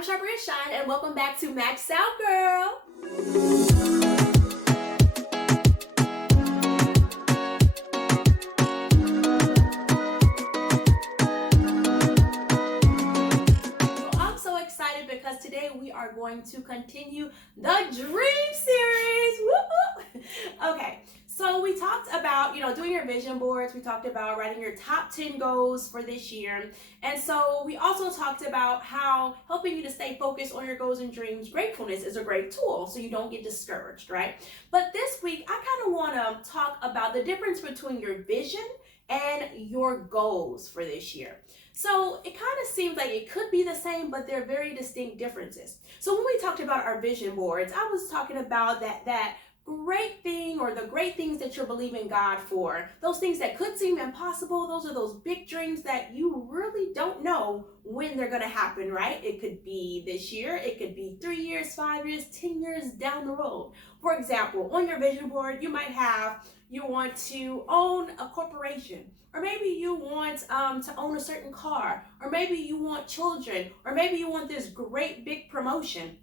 I'm Charbria Shine, and welcome back to Max Out Girl. I'm so excited because today we are going to continue the Dream Series. Woo-hoo! Okay, so we talked about, doing your vision boards. We talked about writing your top 10 goals for this year. And so we also talked about how helping you to stay focused on your goals and dreams, gratefulness is a great tool so you don't get discouraged, right? But this week, I kind of want to talk about the difference between your vision and your goals for this year. So it kind of seems like it could be the same, but they're very distinct differences. So when we talked about our vision boards, I was talking about that great thing or the great things that you're believing God for. Those things that could seem impossible. Those are those big dreams that you really don't know when they're going to happen, right? It could be this year. It could be 3 years, 5 years, 10 years down the road. For example, on your vision board, you want to own a corporation, or maybe you want to own a certain car, or maybe you want children, or maybe you want this great big promotion,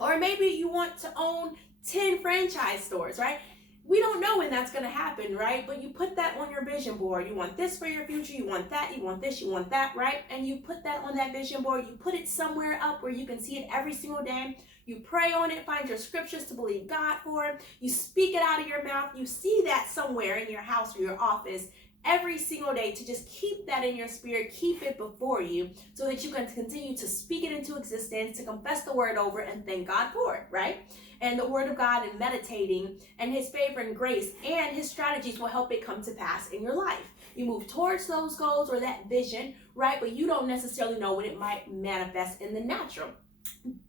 or maybe you want to own 10 franchise stores, right? We don't know when that's going to happen, right? But you put that on your vision board. You want this for your future. You want that. You want this. You want that, right? And you put that on that vision board. You put it somewhere up where you can see it every single day. You pray on it, find your scriptures to believe God for it. You speak it out of your mouth. You see that somewhere in your house or your office every single day to just keep that in your spirit, keep it before you so that you can continue to speak it into existence, to confess the word over and thank God for it, right? And the word of God and meditating and his favor and grace and his strategies will help it come to pass in your life. You move towards those goals or that vision, right? But you don't necessarily know when it might manifest in the natural.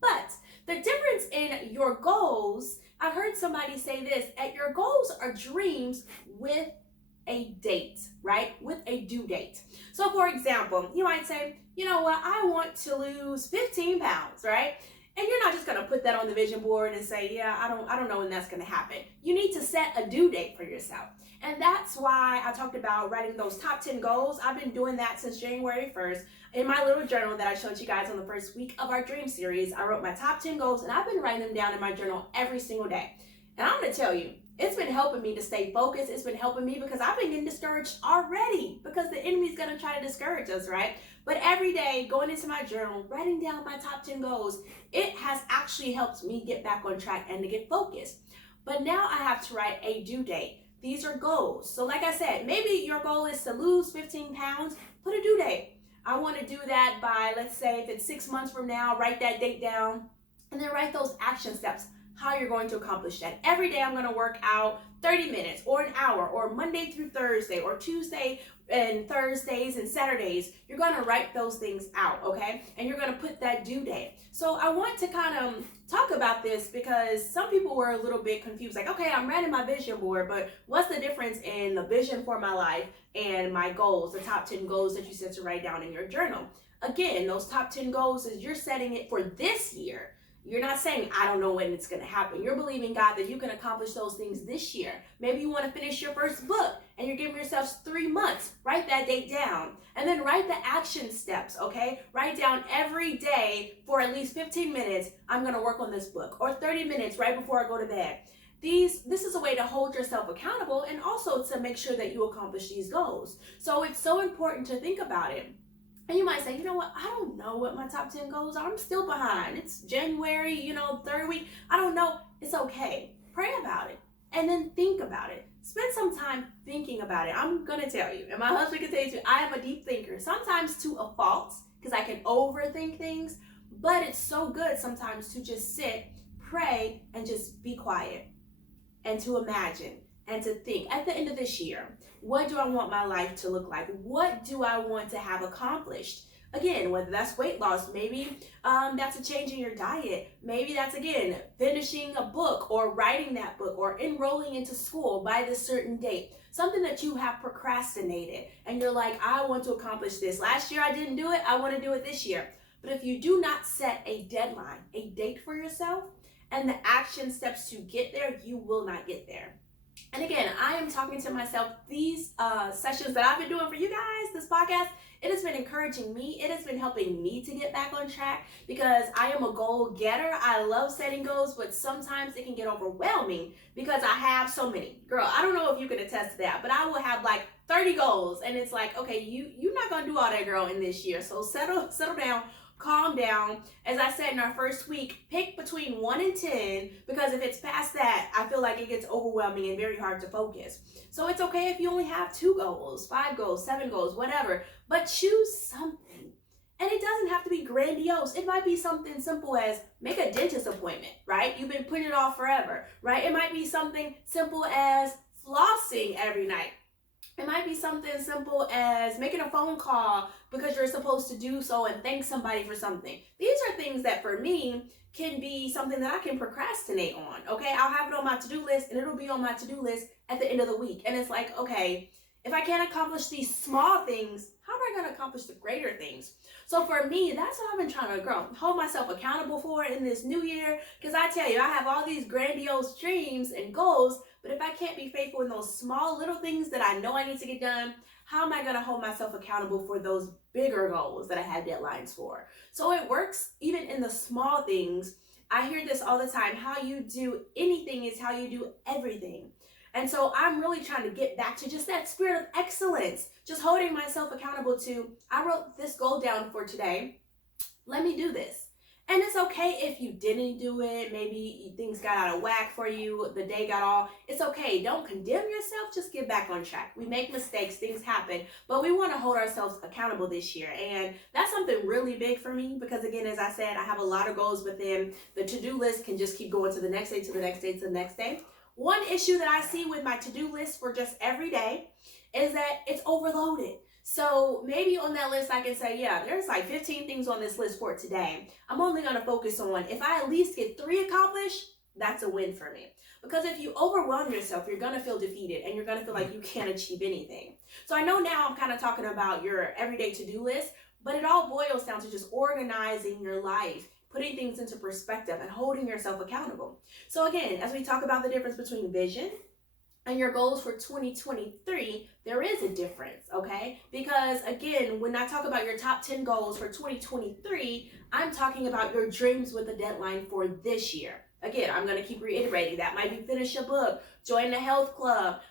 But the difference in your goals, I've heard somebody say this, your goals are dreams with a date, right? With a due date. So for example, you might say, you know what, I want to lose 15 pounds, right? And you're not just going to put that on the vision board and say, yeah, I don't know when that's going to happen. You need to set a due date for yourself. And that's why I talked about writing those top 10 goals. I've been doing that since January 1st. In my little journal that I showed you guys on the first week of our dream series, I wrote my top 10 goals and I've been writing them down in my journal every single day. And I'm going to tell you, it's been helping me to stay focused. It's been helping me because I've been getting discouraged already because the enemy's going to try to discourage us, right? But every day, going into my journal, writing down my top 10 goals, it has actually helped me get back on track and to get focused. But now I have to write a due date. These are goals. So like I said, maybe your goal is to lose 15 pounds, put a due date. I want to do that by, let's say, if it's 6 months from now, write that date down and then write those action steps, how you're going to accomplish that. Every day I'm going to work out 30 minutes or an hour or Monday through Thursday or Tuesday and Thursdays and Saturdays. You're going to write those things out, okay? And you're going to put that due date. So I want to kind of talk about this because some people were a little bit confused. Like, okay, I'm writing my vision board, but what's the difference in the vision for my life and my goals, the top 10 goals that you said to write down in your journal? Again, those top 10 goals is you're setting it for this year. You're not saying, I don't know when it's going to happen. You're believing God that you can accomplish those things this year. Maybe you want to finish your first book and you're giving yourself 3 months. Write that date down and then write the action steps, okay? Write down every day for at least 15 minutes, I'm going to work on this book, or 30 minutes right before I go to bed. This is a way to hold yourself accountable and also to make sure that you accomplish these goals. So it's so important to think about it. And you might say, you know what, I don't know what my top 10 goals are. I'm still behind. It's January, third week. I don't know. It's okay. Pray about it and then think about it. Spend some time thinking about it. I'm going to tell you, and my husband can tell you, I am a deep thinker, sometimes to a fault because I can overthink things, but it's so good sometimes to just sit, pray, and just be quiet and to imagine and to think at the end of this year, what do I want my life to look like? What do I want to have accomplished? Again, whether that's weight loss, maybe that's a change in your diet. Maybe that's, again, finishing a book or writing that book or enrolling into school by this certain date. Something that you have procrastinated and you're like, I want to accomplish this. Last year I didn't do it. I want to do it this year. But if you do not set a deadline, a date for yourself, and the action steps to get there, you will not get there. And again, I am talking to myself. These sessions that I've been doing for you guys, this podcast, it has been encouraging me. It has been helping me to get back on track because I am a goal getter. I love setting goals, but sometimes it can get overwhelming because I have so many. Girl, I don't know if you can attest to that, but I will have like 30 goals, and it's like, okay, you're not gonna do all that, girl, in this year. So settle down, calm down. As I said in our first week, pick between 1 and 10, because if it's past that, I feel like it gets overwhelming and very hard to focus. So it's okay if you only have 2 goals, 5 goals, 7 goals, whatever, but choose something. And it doesn't have to be grandiose. It might be something simple as make a dentist appointment, right? You've been putting it off forever, right? It might be something simple as flossing every night. It might be something simple as making a phone call because you're supposed to do so and thank somebody for something. These are things that for me can be something that I can procrastinate on, okay? I'll have it on my to-do list and it'll be on my to-do list at the end of the week. And it's like, okay, if I can't accomplish these small things, how am I going to accomplish the greater things? So for me, that's what I've been trying to grow, hold myself accountable for in this new year. Because I tell you, I have all these grandiose dreams and goals, but if I can't be faithful in those small little things that I know I need to get done, how am I going to hold myself accountable for those bigger goals that I have deadlines for? So it works even in the small things. I hear this all the time. How you do anything is how you do everything. And so I'm really trying to get back to just that spirit of excellence, just holding myself accountable to, I wrote this goal down for today. Let me do this. And it's okay if you didn't do it. Maybe things got out of whack for you. The day got all. It's okay. Don't condemn yourself. Just get back on track. We make mistakes. Things happen. But we want to hold ourselves accountable this year. And that's something really big for me because, again, as I said, I have a lot of goals, but then the to-do list can just keep going to the next day, to the next day, to the next day. One issue that I see with my to-do list for just every day is that it's overloaded. So maybe on that list, I can say, yeah, there's like 15 things on this list for today. I'm only going to focus on, if I at least get 3 accomplished, that's a win for me. Because if you overwhelm yourself, you're going to feel defeated and you're going to feel like you can't achieve anything. So I know now I'm kind of talking about your everyday to-do list, but it all boils down to just organizing your life, putting things into perspective and holding yourself accountable. So again, as we talk about the difference between vision and your goals for 2023, there is a difference, okay? Because again, when I talk about your top 10 goals for 2023, I'm talking about your dreams with a deadline for this year. Again, I'm going to keep reiterating that. Might be finish a book, join the health club,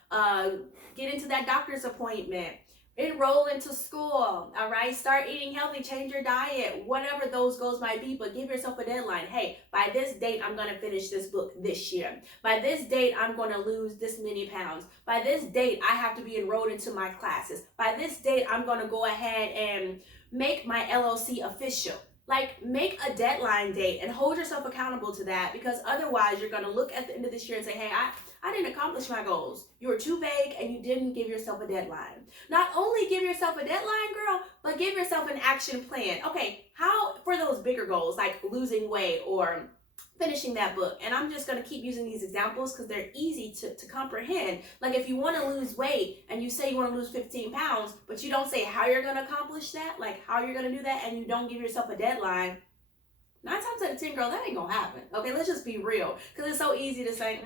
get into that doctor's appointment, enroll into school, all right? Start eating healthy, change your diet, whatever those goals might be, but give yourself a deadline. Hey, by this date, I'm going to finish this book this year. By this date, I'm going to lose this many pounds. By this date, I have to be enrolled into my classes. By this date, I'm going to go ahead and make my LLC official. Like, make a deadline date and hold yourself accountable to that, because otherwise you're going to look at the end of this year and say, hey, I didn't accomplish my goals. You were too vague and you didn't give yourself a deadline. Not only give yourself a deadline, girl, but give yourself an action plan. Okay, how for those bigger goals like losing weight or finishing that book. And I'm just going to keep using these examples because they're easy to comprehend. Like if you want to lose weight and you say you want to lose 15 pounds, but you don't say how you're going to accomplish that, like how you're going to do that, and you don't give yourself a deadline, 9 times out of 10, girl, that ain't going to happen. Okay, let's just be real, because it's so easy to say,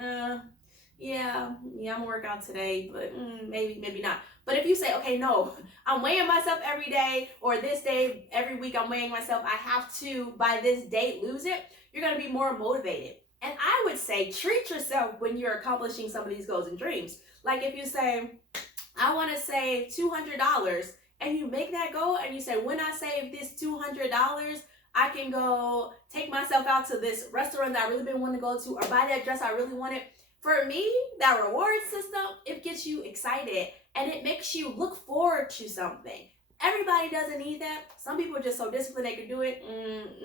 yeah, I'm gonna work out today, but maybe not. But if you say, okay, no, I'm weighing myself every day, or this day, every week I'm weighing myself, I have to, by this date, lose it, you're gonna be more motivated. And I would say, treat yourself when you're accomplishing some of these goals and dreams. Like if you say, I wanna save $200, and you make that goal, and you say, when I save this $200, I can go take myself out to this restaurant that I really been wanting to go to, or buy that dress I really wanted. For me, that reward system, it gets you excited and it makes you look forward to something. Everybody doesn't need that. Some people are just so disciplined they can do it.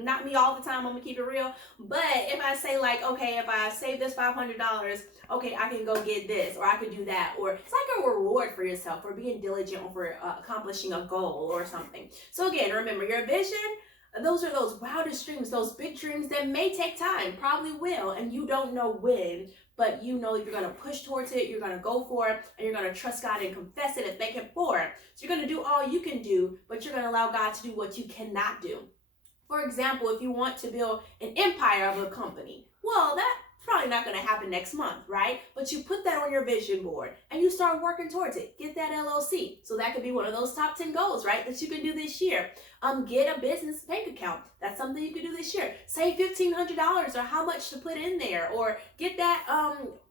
Not me all the time, I'm gonna keep it real. But if I say like, okay, if I save this $500, okay, I can go get this, or I could do that. Or it's like a reward for yourself for being diligent or for accomplishing a goal or something. So again, remember your vision, those are those wildest dreams, those big dreams that may take time, probably will, and you don't know when, but you know you're going to push towards it, you're going to go for it, and you're going to trust God and confess it and thank Him for it. So you're going to do all you can do, but you're going to allow God to do what you cannot do. For example, if you want to build an empire of a company, well, probably not going to happen next month, right? But you put that on your vision board and you start working towards it. Get that LLC. So that could be one of those top 10 goals, right? That you can do this year. Get a business bank account. That's something you can do this year. Save $1,500 or how much to put in there, or get that,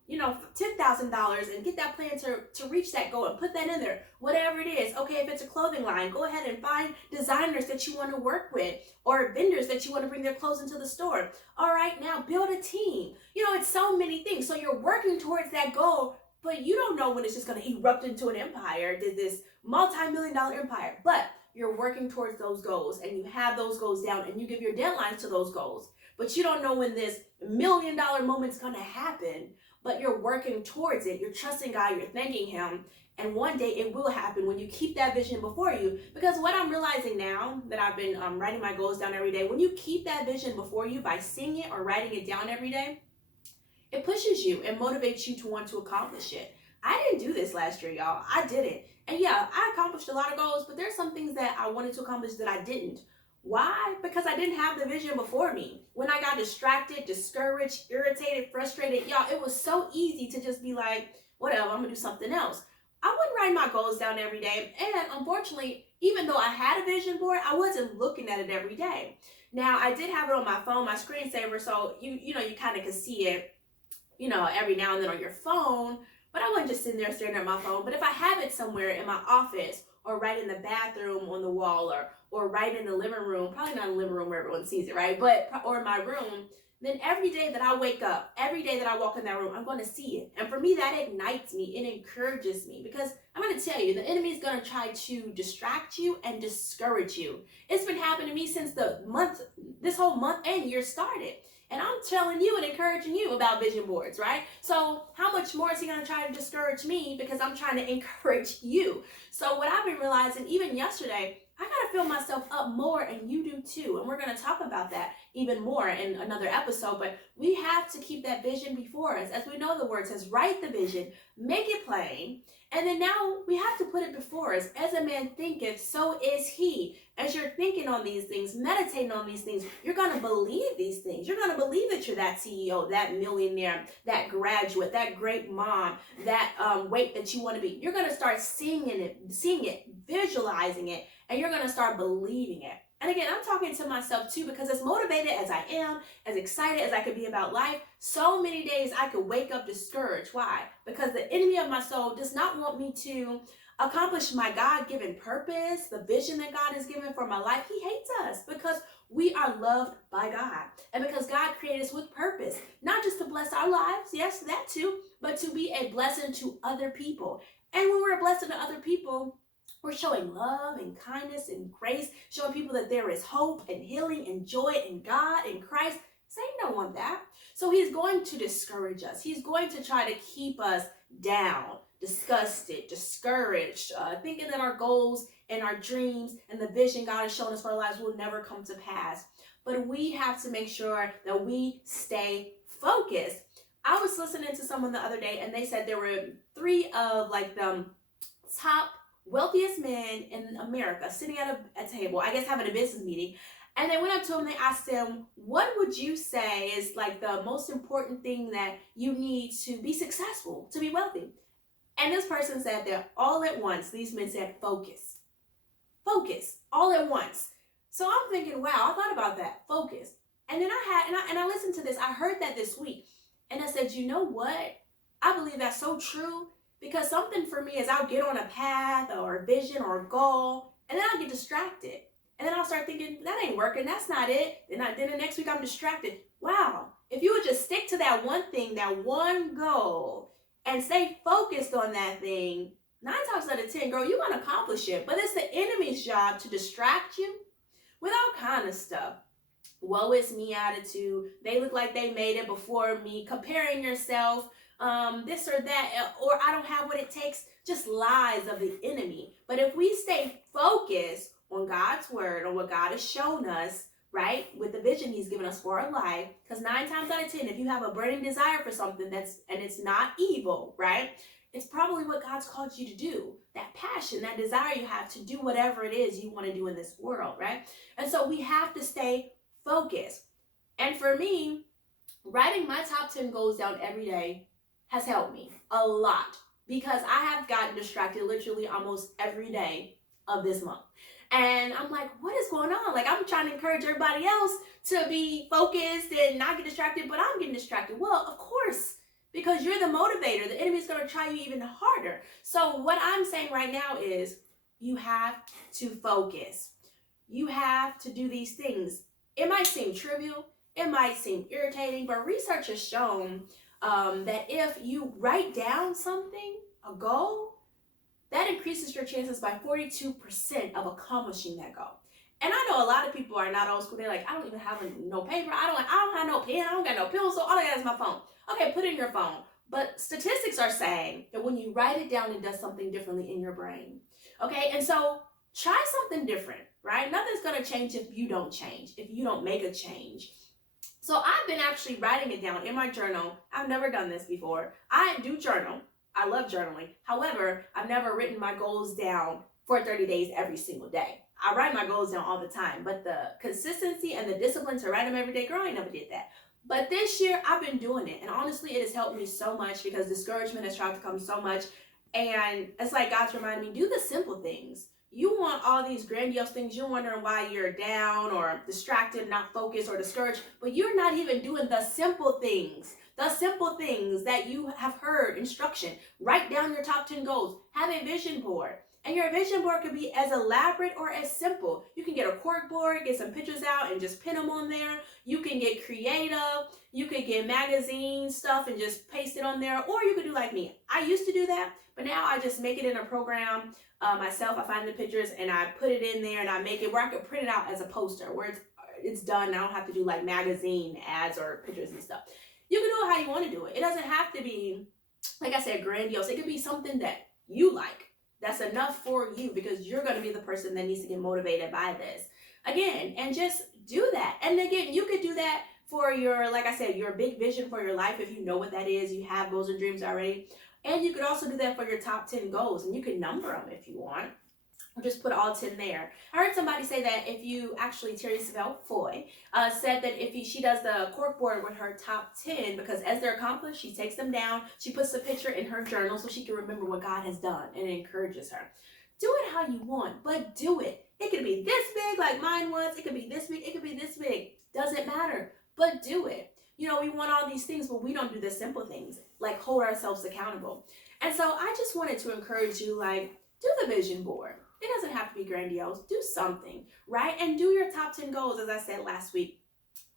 $10,000 and get that plan to reach that goal and put that in there. Whatever it is. Okay, if it's a clothing line, go ahead and find designers that you want to work with or vendors that you want to bring their clothes into the store. All right, now build a team. It's so many things. So you're working towards that goal, but you don't know when it's just going to erupt into an empire, this multi-million-dollar empire. But you're working towards those goals and you have those goals down and you give your deadlines to those goals. But you don't know when this $1 million moment's going to happen, but you're working towards it. You're trusting God, you're thanking Him. And one day it will happen when you keep that vision before you. Because what I'm realizing now that I've been writing my goals down every day, when you keep that vision before you by seeing it or writing it down every day, it pushes you and motivates you to want to accomplish it. I didn't do this last year, y'all. I didn't. And yeah, I accomplished a lot of goals, but there's some things that I wanted to accomplish that I didn't. Why? Because I didn't have the vision before me. When I got distracted, discouraged, irritated, frustrated, y'all, it was so easy to just be like, whatever, I'm gonna do something else. I wouldn't write my goals down every day. And unfortunately, even though I had a vision board, I wasn't looking at it every day. Now, I did have it on my phone, my screensaver, so you kind of could see it, every now and then on your phone. But I wasn't just sitting there staring at my phone. But if I have it somewhere in my office or right in the bathroom on the wall or right in the living room, probably not in the living room where everyone sees it, right? Or in my room, then every day that I wake up, every day that I walk in that room, I'm going to see it. And for me, that ignites me. It encourages me because I'm going to tell you, the enemy is going to try to distract you and discourage you. It's been happening to me since this whole month and year started. And I'm telling you and encouraging you about vision boards, right? So how much more is he going to try to discourage me because I'm trying to encourage you? So what I've been realizing, even yesterday, I got to fill myself up more, and you do too. And we're going to talk about that even more in another episode. But we have to keep that vision before us. As we know, the word says, write the vision, make it plain. And then now we have to put it before us. As a man thinketh, so is he. As you're thinking on these things, meditating on these things, you're going to believe these things. You're going to believe that you're that CEO, that millionaire, that graduate, that great mom, that weight that you want to be. You're going to start seeing it, visualizing it, and you're going to start believing it. And again, I'm talking to myself too, because as motivated as I am, as excited as I could be about life, so many days I could wake up discouraged. Why? Because the enemy of my soul does not want me to accomplish my God-given purpose, the vision that God has given for my life. He hates us because we are loved by God. And because God created us with purpose, not just to bless our lives, yes, that too, but to be a blessing to other people. And when we're a blessing to other people, we're showing love and kindness and grace, showing people that there is hope and healing and joy in God and Christ. Satan don't want that. So he's going to discourage us. He's going to try to keep us down, disgusted, discouraged, thinking that our goals and our dreams and the vision God has shown us for our lives will never come to pass. But we have to make sure that we stay focused. I was listening to someone the other day, and they said there were 3 of the top wealthiest men in America sitting at a table, I guess having a business meeting. And they went up to him, they asked him, what would you say is the most important thing that you need to be successful, to be wealthy? And this person said that all at once, these men said, focus. Focus, all at once. So I'm thinking, wow, I thought about that, focus. And then I listened to this, I heard that this week. And I said, you know what? I believe that's so true. Because something for me is I'll get on a path or a vision or a goal, and then I'll get distracted. And then I'll start thinking, that ain't working, that's not it. Then the next week I'm distracted. Wow, if you would just stick to that one thing, that one goal, and stay focused on that thing, 9 times out of 10, girl, you're going to accomplish it. But it's the enemy's job to distract you with all kind of stuff. Woe is me attitude. They look like they made it before me. Comparing yourself. This or that, or I don't have what it takes, just lies of the enemy. But if we stay focused on God's word, on what God has shown us, right, with the vision he's given us for our life, because 9 times out of 10, if you have a burning desire for something and it's not evil, right, it's probably what God's called you to do. That passion, that desire you have to do whatever it is you want to do in this world, right? And so we have to stay focused. And for me, writing my top 10 goals down every day has helped me a lot because I have gotten distracted literally almost every day of this month. And I'm like, what is going on? Like, I'm trying to encourage everybody else to be focused and not get distracted, but I'm getting distracted. Well, of course, because you're the motivator. The enemy's going to try you even harder. So what I'm saying right now is you have to focus. You have to do these things. It might seem trivial. It might seem irritating, but research has shown that if you write down something, a goal, that increases your chances by 42% of accomplishing that goal. And I know a lot of people are not old school. They're like, I don't even have no paper. I don't have no pen. I don't got no pencil. All I got is my phone. Okay, put it in your phone. But statistics are saying that when you write it down, it does something differently in your brain. Okay, and so try something different, right? Nothing's going to change if you don't change, if you don't make a change. So I've been actually writing it down in my journal. I've never done this before. I do journal. I love journaling. However, I've never written my goals down for 30 days every single day. I write my goals down all the time, but the consistency and the discipline to write them every day, girl, I never did that. But this year, I've been doing it. And honestly, it has helped me so much because discouragement has tried to come so much. And it's like God's reminding me, do the simple things. You want all these grandiose things. You're wondering why you're down or distracted, not focused or discouraged, but you're not even doing the simple things. The simple things that you have heard, instruction. Write down your top 10 goals. Have a vision board. And your vision board could be as elaborate or as simple. You can get a cork board, get some pictures out and just pin them on there. You can get creative. You could get magazine stuff and just paste it on there. Or you could do like me. I used to do that, but now I just make it in a program myself. I find the pictures and I put it in there and I make it where I could print it out as a poster where it's done. I don't have to do like magazine ads or pictures and stuff. You can do it how you want to do it. It doesn't have to be, like I said, grandiose. It could be something that you like. That's enough for you because you're going to be the person that needs to get motivated by this. Again, and just do that. And again, you could do that for your, like I said, your big vision for your life if you know what that is. You have goals and dreams already. And you could also do that for your top 10 goals. And you can number them if you want. Or just put all 10 there. I heard somebody say that if you actually, Terry Savelle Foy, said that if she does the cork board with her top 10, because as they're accomplished, she takes them down, she puts the picture in her journal so she can remember what God has done, and it encourages her. Do it how you want, but do it. It could be this big like mine was, it could be this big, it could be this big. Doesn't matter, but do it. You know, we want all these things, but we don't do the simple things, like hold ourselves accountable. And so I just wanted to encourage you, like, do the vision board. It doesn't have to be grandiose. Do something, right? And do your top 10 goals, as I said last week.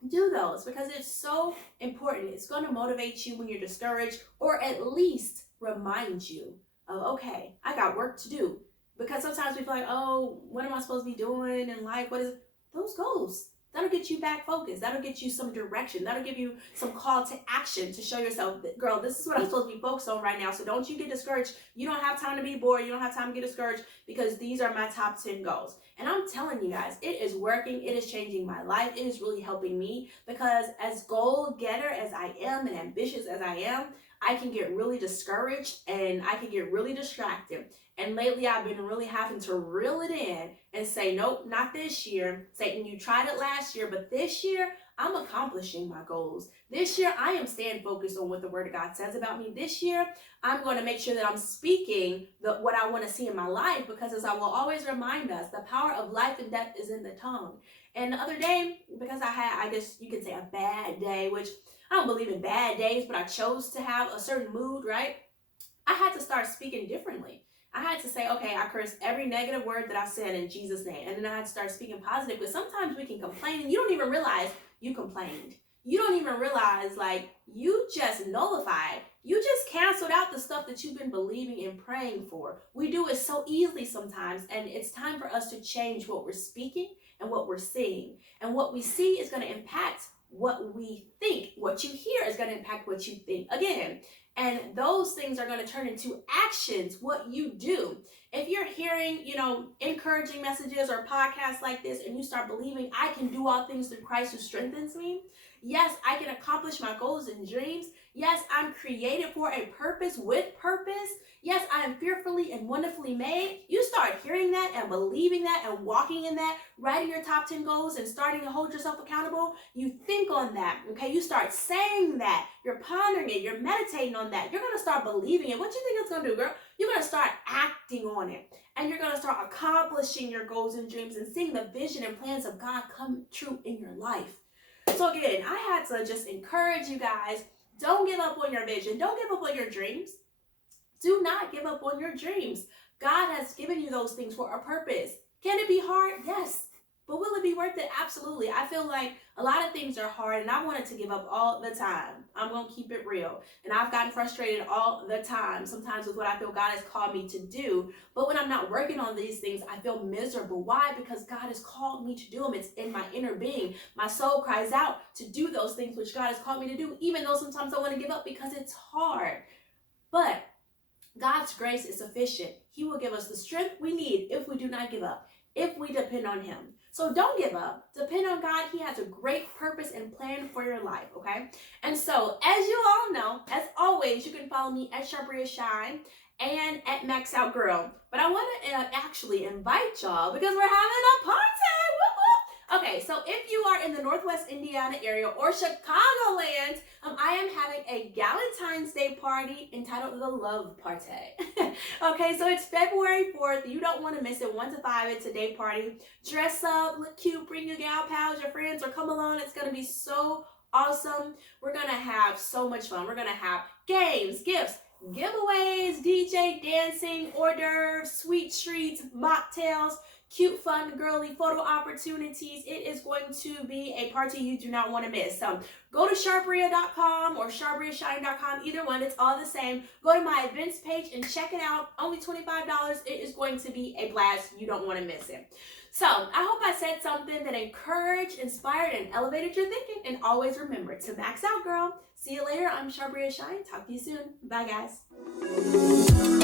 Do those because it's so important. It's going to motivate you when you're discouraged or at least remind you of, okay, I got work to do. Because sometimes we feel like, oh, what am I supposed to be doing in life? What is those goals? That'll get you back focused. That'll get you some direction. That'll give you some call to action to show yourself that, girl, this is what I'm supposed to be focused on right now. So don't you get discouraged. You don't have time to be bored. You don't have time to get discouraged because these are my top 10 goals. And I'm telling you guys, it is working. It is changing my life. It is really helping me because as goal getter as I am and ambitious as I am, I can get really discouraged and I can get really distracted. And lately I've been really having to reel it in and say, nope, not this year. Satan, you tried it last year, but this year I'm accomplishing my goals. This year I am staying focused on what the Word of God says about me. This year I'm going to make sure that I'm speaking what I want to see in my life because as I will always remind us, the power of life and death is in the tongue. And the other day, because I had, I guess you could say a bad day, which I don't believe in bad days, but I chose to have a certain mood, right? I had to start speaking differently. I had to say, okay, I curse every negative word that I said in Jesus' name. And then I had to start speaking positive. Because sometimes we can complain and you don't even realize you complained. You don't even realize, like, you just nullified. You just canceled out the stuff that you've been believing and praying for. We do it so easily sometimes. And it's time for us to change what we're speaking and what we're seeing. And what we see is going to impact what we think. What you hear is going to impact what you think. Again, and those things are going to turn into actions, what you do. If you're hearing, encouraging messages or podcasts like this and you start believing I can do all things through Christ who strengthens me, yes, I can accomplish my goals and dreams. Yes, I'm created for a purpose with purpose. Yes, I am fearfully and wonderfully made. You start hearing that and believing that and walking in that, writing your top 10 goals and starting to hold yourself accountable. You think on that, okay? You start saying that. You're pondering it. You're meditating on that. You're going to start believing it. What do you think it's going to do, girl? You're going to start acting on it. And you're going to start accomplishing your goals and dreams and seeing the vision and plans of God come true in your life. So again, I had to just encourage you guys, don't give up on your vision. Don't give up on your dreams. Do not give up on your dreams. God has given you those things for a purpose. Can it be hard? Yes. But will it be worth it? Absolutely. I feel like a lot of things are hard and I wanted to give up all the time. I'm going to keep it real. And I've gotten frustrated all the time, sometimes with what I feel God has called me to do. But when I'm not working on these things, I feel miserable. Why? Because God has called me to do them. It's in my inner being. My soul cries out to do those things which God has called me to do, even though sometimes I want to give up because it's hard. But God's grace is sufficient. He will give us the strength we need if we do not give up, if we depend on him. So don't give up. Depend on God. He has a great purpose and plan for your life, okay? And so, as you all know, as always, you can follow me at Charbria Shine and at Max Out Girl. But I want to actually invite y'all because we're having a party. Okay, so if you are in the Northwest Indiana area or Chicagoland, I am having a Valentine's Day party entitled The Love Party. Okay, so it's February 4th. You don't want to miss it. 1 to 5, it's a day party. Dress up, look cute, bring your gal pals, your friends, or come along. It's going to be so awesome. We're going to have so much fun. We're going to have games, gifts, giveaways, DJ, dancing, hors d'oeuvres, sweet treats, mocktails, cute, fun, girly photo opportunities. It is going to be a party you do not want to miss. So go to charbria.com or charbriashine.com. Either one, it's all the same. Go to my events page and check it out. Only $25. It is going to be a blast. You don't want to miss it. So I hope I said something that encouraged, inspired, and elevated your thinking. And always remember to max out, girl. See you later. I'm Charbria Shine. Talk to you soon. Bye, guys.